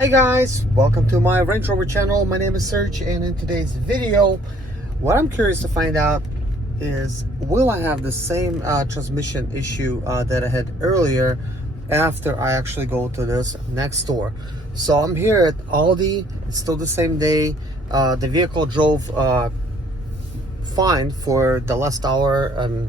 Hey guys, welcome to my Range Rover channel. My name is Serge, and in today's video, what I'm curious to find out is, will I have the same transmission issue that I had earlier after I actually go to this next store? So I'm here at Aldi. It's still the same day. The vehicle drove fine for the last hour, and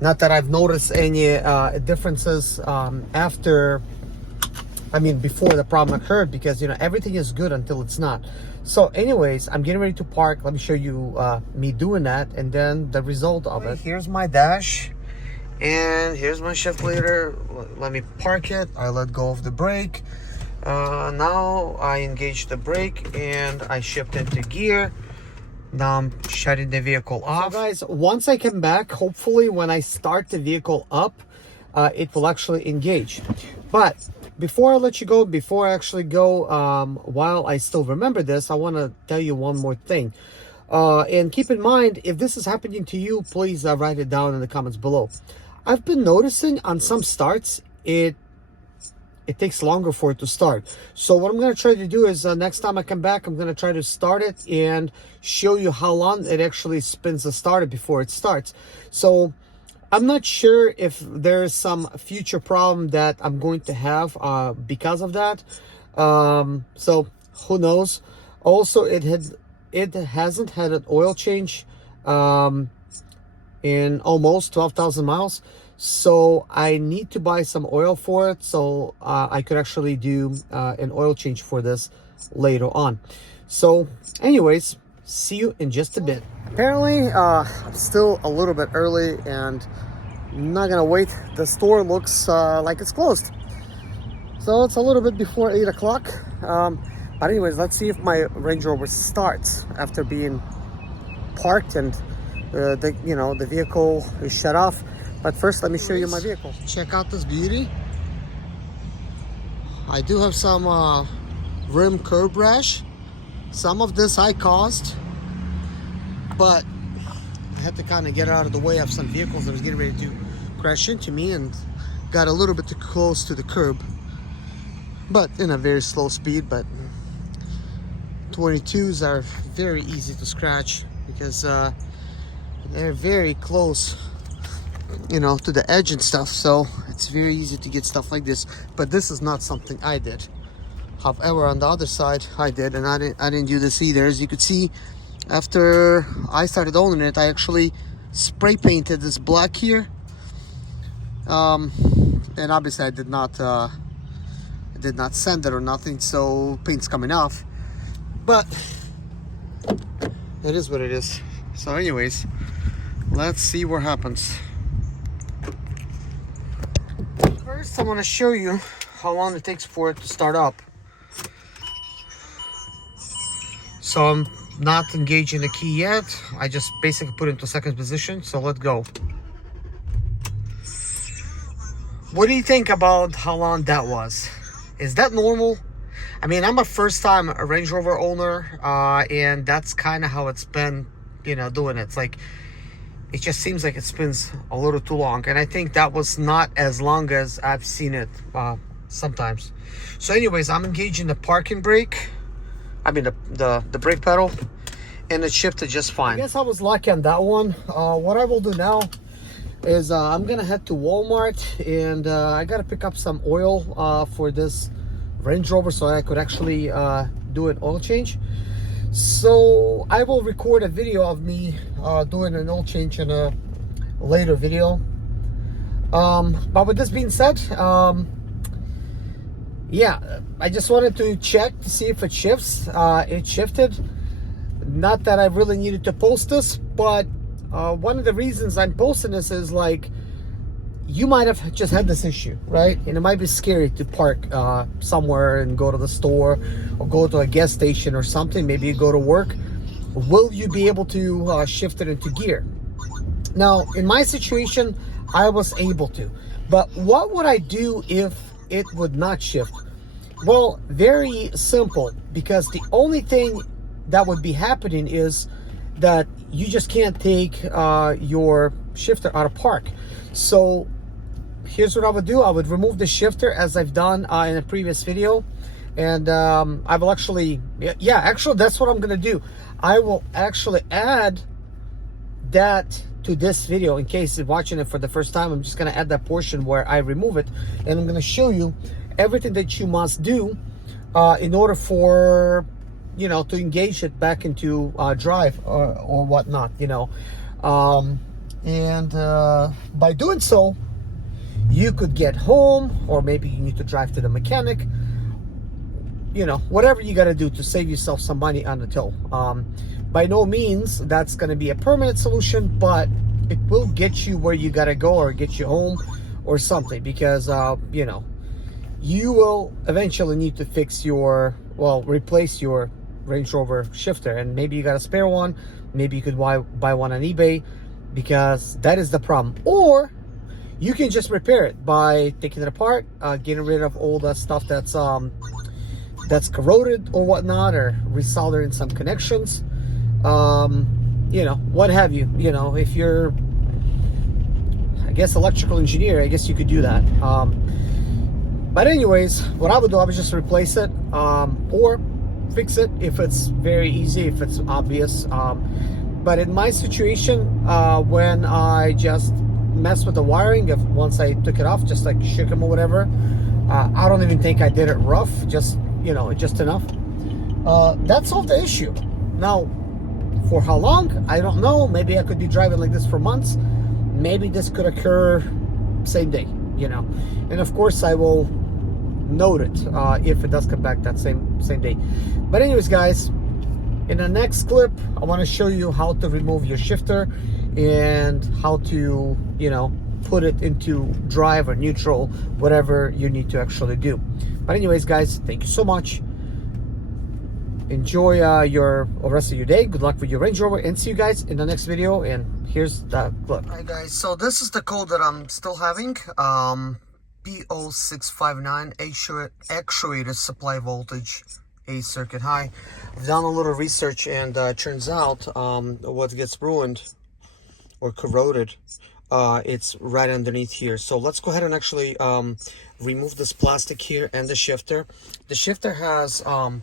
not that I've noticed any differences before the problem occurred, because everything is good until it's not. So anyways, I'm getting ready to park. Let me show you me doing that and then the result of it. Here's my dash and here's my shift leader. Let me park it. I let go of the brake. Now I engage the brake and I shift into gear. Now I'm shutting the vehicle off. So guys, once I come back, hopefully when I start the vehicle up, it will actually engage. But before I let you go, before I actually go, while I still remember this, I want to tell you one more thing. And keep in mind, if this is happening to you, please write it down in the comments below. I've been noticing on some starts, it takes longer for it to start. So what I'm going to try to do is next time I come back, I'm going to try to start it and show you how long it actually spins the starter before it starts. So I'm not sure if there's some future problem that I'm going to have because of that. So who knows? Also, it hasn't had an oil change in almost 12,000 miles. So I need to buy some oil for it, so I could actually do an oil change for this later on. So anyways, see you in just a bit. Apparently, I'm still a little bit early and I'm not gonna wait. The store looks like it's closed. So it's a little bit before 8 o'clock. But anyways, let's see if my Range Rover starts after being parked and the vehicle is shut off. But first, let me show you my vehicle. Check out this beauty. I do have some rim curb rash. Some of this I caused, but I had to kind of get out of the way of some vehicles that was getting ready to crash into me and got a little bit too close to the curb, but in a very slow speed. But 22s are very easy to scratch because they're very close, to the edge and stuff. So it's very easy to get stuff like this. But this is not something I did. However, on the other side, I did, and I didn't do this either. As you could see, after I started owning it, I actually spray painted this black here, and obviously I did not sand it or nothing, so paint's coming off, but it is what it is. So anyways, let's see what happens. First, I want to show you how long it takes for it to start up. So I'm not engaging the key yet. I just basically put it into second position. So let's go. What do you think about how long that was? Is that normal? I mean, I'm a first time Range Rover owner, and that's kind of how it's been, doing it. It's like, it just seems like it spins a little too long. And I think that was not as long as I've seen it sometimes. So anyways, I'm engaging the parking brake. I mean the brake pedal, and it shifted just fine. I guess I was lucky on that one. What I will do now is I'm gonna head to Walmart, and I gotta pick up some oil for this Range Rover so I could actually do an oil change. So I will record a video of me doing an oil change in a later video. But with this being said, yeah, I just wanted to check to see if it shifts. It shifted. Not that I really needed to post this, but one of the reasons I'm posting this is, like, you might have just had this issue, right? And it might be scary to park somewhere and go to the store or go to a gas station or something. Maybe you go to work. Will you be able to shift it into gear? Now, in my situation, I was able to. But what would I do if it would not shift? Well, very simple, because the only thing that would be happening is that you just can't take your shifter out of park. So here's what I would do. I would remove the shifter, as I've done in a previous video. And I will actually, yeah, actually that's what I'm gonna do. I will actually add that to this video. In case you're watching it for the first time, I'm just gonna add that portion where I remove it, and I'm gonna show you everything that you must do in order for, you know, to engage it back into drive or whatnot, you know. By doing so, you could get home, or maybe you need to drive to the mechanic, you know, whatever you got to do to save yourself some money on the tow. By no means that's going to be a permanent solution, but it will get you where you got to go, or get you home or something, because you know, you will eventually need to fix your, well, replace your Range Rover shifter, and maybe you got a spare one, maybe you could buy one on eBay, because that is the problem. Or you can just repair it by taking it apart, getting rid of all that stuff that's corroded or whatnot, or resoldering some connections, you know, what have you. You know, if you're, I guess, electrical engineer, I guess you could do that. But anyways, what I would do, I would just replace it, or fix it if it's very easy, if it's obvious. But in my situation, when I just mess with the wiring, if once I took it off, just like shook them or whatever, I don't even think I did it rough, just, you know, just enough, that solved the issue. Now, for how long, I don't know. Maybe I could be driving like this for months. Maybe this could occur same day, you know. And of course I will note it if it does come back that same day. But anyways, guys, in the next clip, I want to show you how to remove your shifter and how to, you know, put it into drive or neutral, whatever you need to actually do. But anyways, guys, thank you so much. Enjoy your rest of your day. Good luck with your Range Rover, and see you guys in the next video. And here's the clip. All right, guys, so this is the code that I'm still having. P0659 actuator supply voltage, A circuit high. I've done a little research, and turns out what gets ruined or corroded, it's right underneath here. So let's go ahead and actually remove this plastic here and the shifter. The shifter has a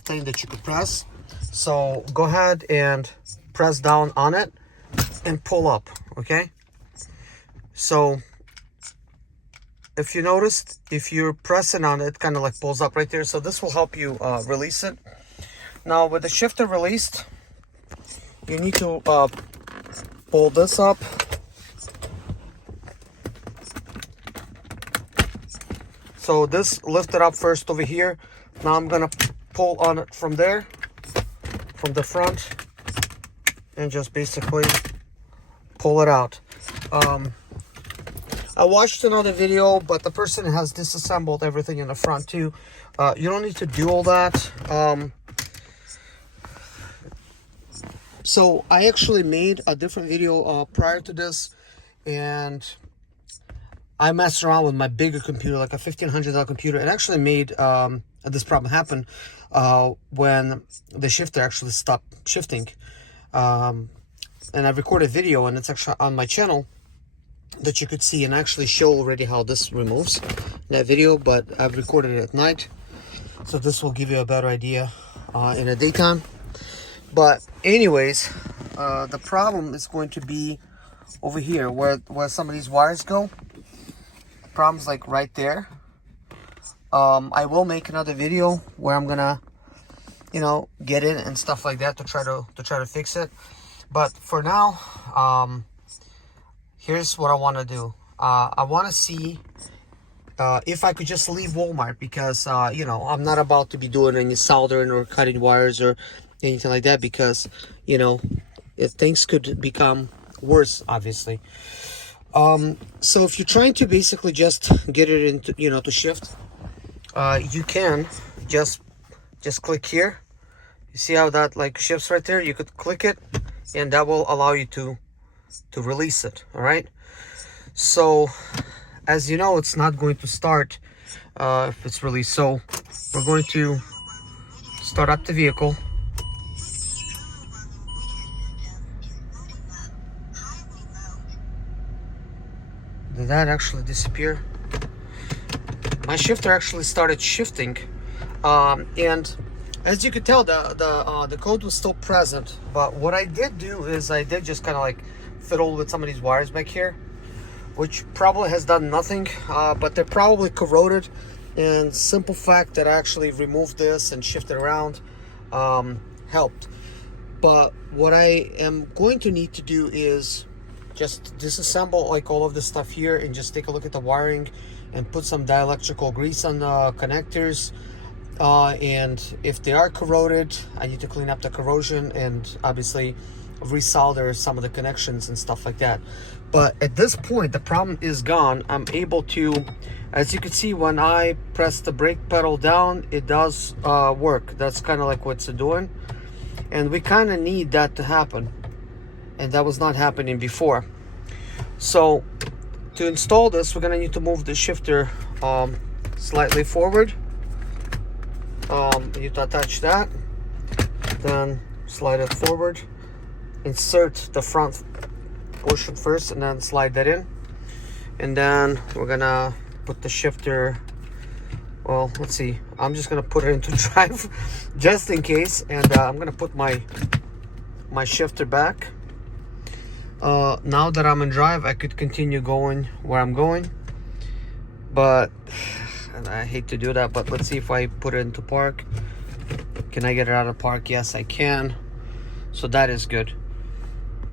thing that you could press, so go ahead and press down on it and pull up. Okay, so if you noticed, if you're pressing on it, it kind of like pulls up right there. So this will help you release it. Now with the shifter released, you need to pull this up. So this lifted up first over here. Now I'm gonna pull on it from there, from the front, and just basically pull it out. I watched another video, but the person has disassembled everything in the front too. You don't need to do all that. So I actually made a different video prior to this, and I messed around with my bigger computer, like a $1,500 computer. It actually made this problem happen when the shifter actually stopped shifting. And I recorded a video, and it's actually on my channel, that you could see and actually show already how this removes that video, but I've recorded it at night, so this will give you a better idea in the daytime. But anyways, the problem is going to be over here where some of these wires go. Problem's like right there. I will make another video where I'm gonna, you know, get in and stuff like that to try to fix it. But for now, here's what I want to do. I want to see if I could just leave Walmart, because you know, I'm not about to be doing any soldering or cutting wires or anything like that, because, you know, things could become worse, obviously. So if you're trying to basically just get it into, you know, to shift, you can just click here. You see how that like shifts right there? You could click it, and that will allow you to release it. All right, so as you know, it's not going to start if it's released. So we're going to start up the vehicle. Did that actually disappear? my shifter actually started shifting, and as you could tell, the code was still present. But what I did do is I did just kind of like fiddle with some of these wires back here, which probably has done nothing, but they're probably corroded. And simple fact that I actually removed this and shifted around helped. But what I am going to need to do is just disassemble like all of this stuff here and just take a look at the wiring and put some dielectrical grease on the connectors. And if they are corroded, I need to clean up the corrosion and obviously resolder some of the connections and stuff like that. But at this point, the problem is gone. I'm able to, as you can see, when I press the brake pedal down, it does work. That's kind of like what's doing. And we kind of need that to happen. And that was not happening before. So to install this, we're gonna need to move the shifter slightly forward. You need to attach that, then slide it forward, insert the front portion first, and then slide that in. And then we're gonna put the shifter, well, let's see, I'm just gonna put it into drive just in case. And I'm gonna put my shifter back. Now that I'm in drive, I could continue going where I'm going, but and I hate to do that. But let's see if I put it into park. Can I get it out of park? Yes, I can. So that is good.